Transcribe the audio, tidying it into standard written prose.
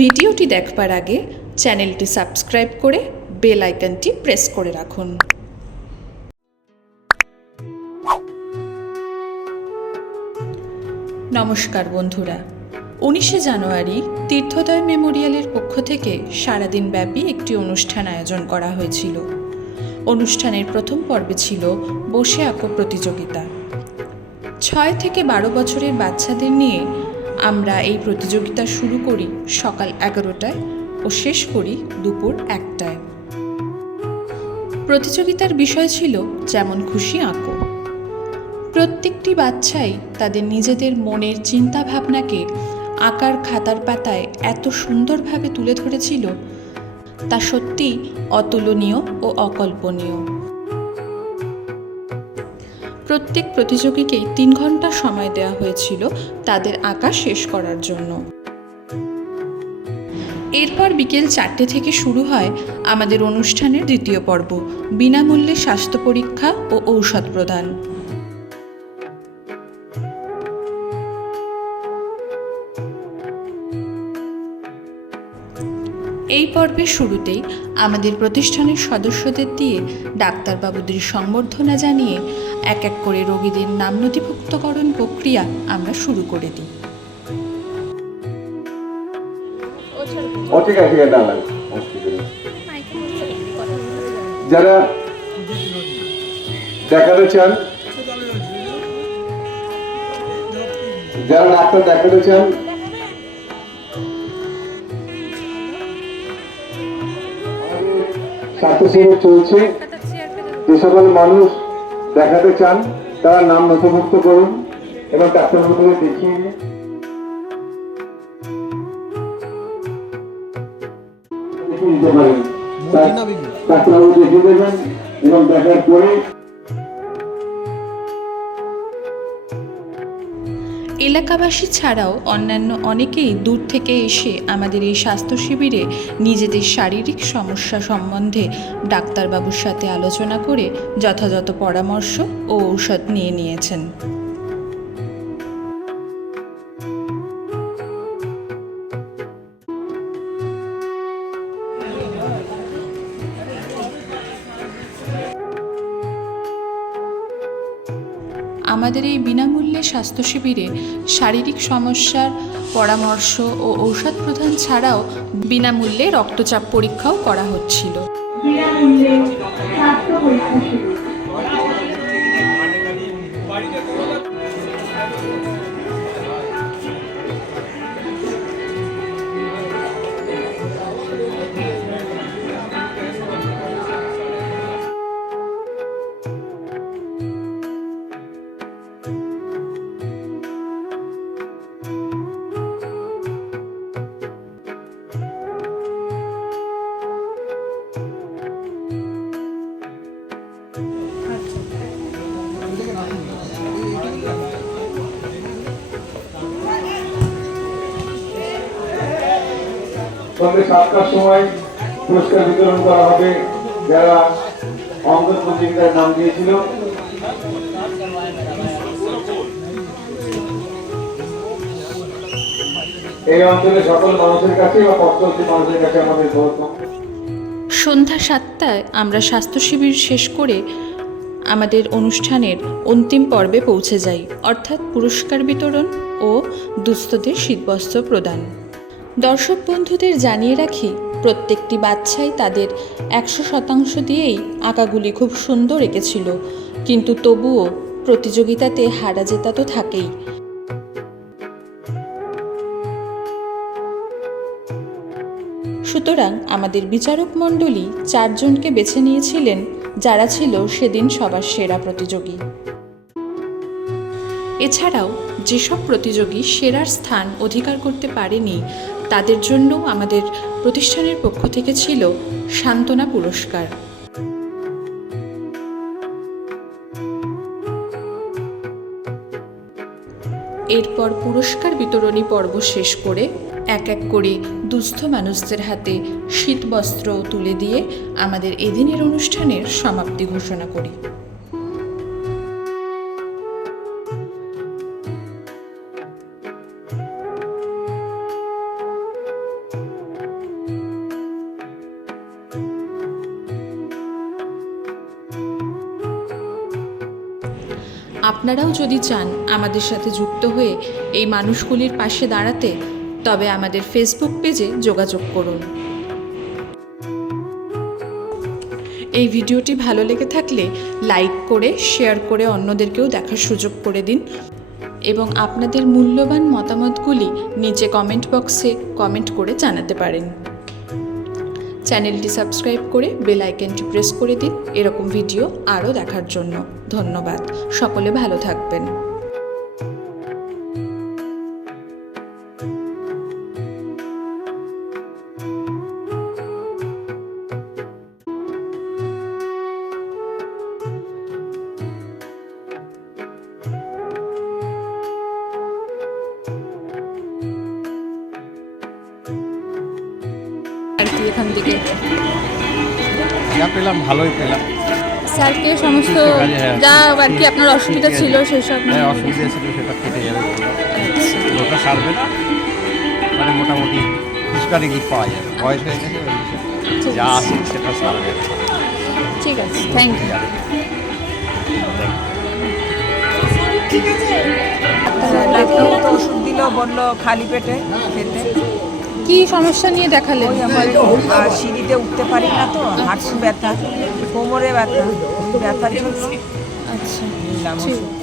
ভিডিওটি দেখবার আগে চ্যানেলটি সাবস্ক্রাইব করে বেল আইকনটি প্রেস করে রাখুন। নমস্কার বন্ধুরা, 19শে জানুয়ারি তীর্থোদয় মেমোরিয়ালের পক্ষ থেকে সারাদিন ব্যাপী একটি অনুষ্ঠান আয়োজন করা হয়েছিল। অনুষ্ঠানের প্রথম পর্বে ছিল বসে আঁকো প্রতিযোগিতা। 6 থেকে 12 বছরের বাচ্চাদের নিয়ে আমরা এই প্রতিযোগিতা শুরু করি সকাল 11টায় ও শেষ করি দুপুর 1টায়। প্রতিযোগিতার বিষয় ছিল যেমন খুশি আঁকো। প্রত্যেকটি বাচ্চাই তাদের নিজেদের মনের চিন্তা ভাবনাকে আঁকার খাতার পাতায় এত সুন্দরভাবে তুলে ধরেছিল, তা সত্যিই অতুলনীয় ও অকল্পনীয়। প্রত্যেক প্রতিযোগীকেই 3 ঘন্টা সময় দেওয়া হয়েছিল তাদের আঁকা শেষ করার জন্য। এরপর বিকেল 4টে থেকে শুরু হয় আমাদের অনুষ্ঠানের দ্বিতীয় পর্ব, বিনামূল্যে স্বাস্থ্য পরীক্ষা ও ঔষধ প্রদান। এই পর্বের শুরুতেই আমাদের প্রতিষ্ঠানের সদস্যদের দিয়ে ডাক্তারবাবুদের সংবর্ধনা জানিয়ে এক এক করে রোগীদের নাম নথিভুক্তকরণ প্রক্রিয়া আমরা শুরু করে দিই। যারা দেখাতে চান, যারা ডাক্তার দেখাতে চান, স্বাস্থ্যসেবা চলছে। যে সকল মানুষ দেখাতে চান তারা নাম নথিভুক্ত করুন এবং ডাক্তারবাবুকে দেখিয়ে নিতে পারেন। ডাক্তারবাবু দেখিয়ে দেবেন এবং দেখার পরে এলাকাবাসী ছাড়াও অন্যান্য অনেকেই দূর থেকে এসে আমাদের এই স্বাস্থ্য শিবিরে নিজেদের শারীরিক সমস্যা সম্বন্ধে ডাক্তারবাবুর সাথে আলোচনা করে যথাযথ পরামর্শ ও ঔষধ নিয়ে নিয়েছেন। আমাদের এই বিনামূল্যে স্বাস্থ্য শিবিরে শারীরিক সমস্যার পরামর্শ ও ঔষধ প্রদান ছাড়াও বিনামূল্যে রক্তচাপ পরীক্ষাও করা হচ্ছিল। বিনামূল্যে স্বাস্থ্য পরীক্ষা শিবির। সন্ধ্যে 7টার সময় পুরস্কার বিতরণ করা হবে যারা অঙ্গ প্রতিযোগিতায় নাম দিয়েছিল। এই অঞ্চলের সকল মানুষের কাছে বা পথচলতি মানুষের কাছে আমাদের সন্ধ্যা 7টায় আমরা স্বাস্থ্য শিবির শেষ করে আমাদের অনুষ্ঠানের অন্তিম পর্বে পৌঁছে যাই, অর্থাৎ পুরস্কার বিতরণ ও দুস্থদের শীতবস্ত্র প্রদান। দর্শক বন্ধুদের জানিয়ে রাখি, প্রত্যেকটি বাচ্চাই তাদের 100% দিয়েই আঁকাগুলি খুব সুন্দর এঁকেছিল, কিন্তু তবুও প্রতিযোগিতাতে হারা জেতা তো থাকেই। সুতরাং আমাদের বিচারক মণ্ডলী 4 জনকে বেছে নিয়েছিলেন যারা ছিল সেদিন সবার সেরা প্রতিযোগী। এছাড়াও যেসব প্রতিযোগী সেরার স্থান অধিকার করতে পারেনি তাদের জন্য আমাদের প্রতিষ্ঠানের পক্ষ থেকে ছিল সান্ত্বনা পুরস্কার। এরপর পুরস্কার বিতরণী পর্ব শেষ করে এক এক করে দুস্থ মানুষদের হাতে শীতবস্ত্র তুলে দিয়ে আমাদের এদিনের অনুষ্ঠানের সমাপ্তি ঘোষণা করি। আপনারাও যদি চান আমাদের সাথে যুক্ত হয়ে এই মানুষগুলির পাশে দাঁড়াতে, তবে আমাদের ফেসবুক পেজে যোগাযোগ করুন। এই ভিডিওটি ভালো লেগে থাকলে লাইক করে, শেয়ার করে অন্যদেরকেও দেখার সুযোগ করে দিন এবং আপনাদের মূল্যবান মতামতগুলি নিচে কমেন্ট বক্সে কমেন্ট করে জানাতে পারেন। চ্যানেলটি সাবস্ক্রাইব করে বেল আইকনটি প্রেস করে দিন এরকম ভিডিও আরও দেখার জন্য। ধন্যবাদ। সকলে ভালো থাকবেন। আর কি এখান থেকে যা পেলাম ভালোই পেলাম। স্যারকে সমস্ত যা আর কি আপনার অসুবিধা ছিল সেসব হ্যাঁ, অসুবিধা ছিল সেটা কেটে যাবে বললাম। ওটা সারবে না, মানে মোটামুটি পুষ্কারে গিয়ে পাওয়া যাবে। বয়স হয়ে গেছে, ওই যা আছে সেটা সারবে। ঠিক আছে, থ্যাংক ইউ। ডাক্তার তো ওষুধ দিল, বললো খালি পেটে খেতে। কি সমস্যা নিয়ে দেখালেন? ওই আমার সিঁড়িতে উঠতে পারি না, তো হাঁটু ব্যথা, কোমরে ব্যথা, ব্যথার জন্য আচ্ছা, নিলাম ঠিক ওষুধ।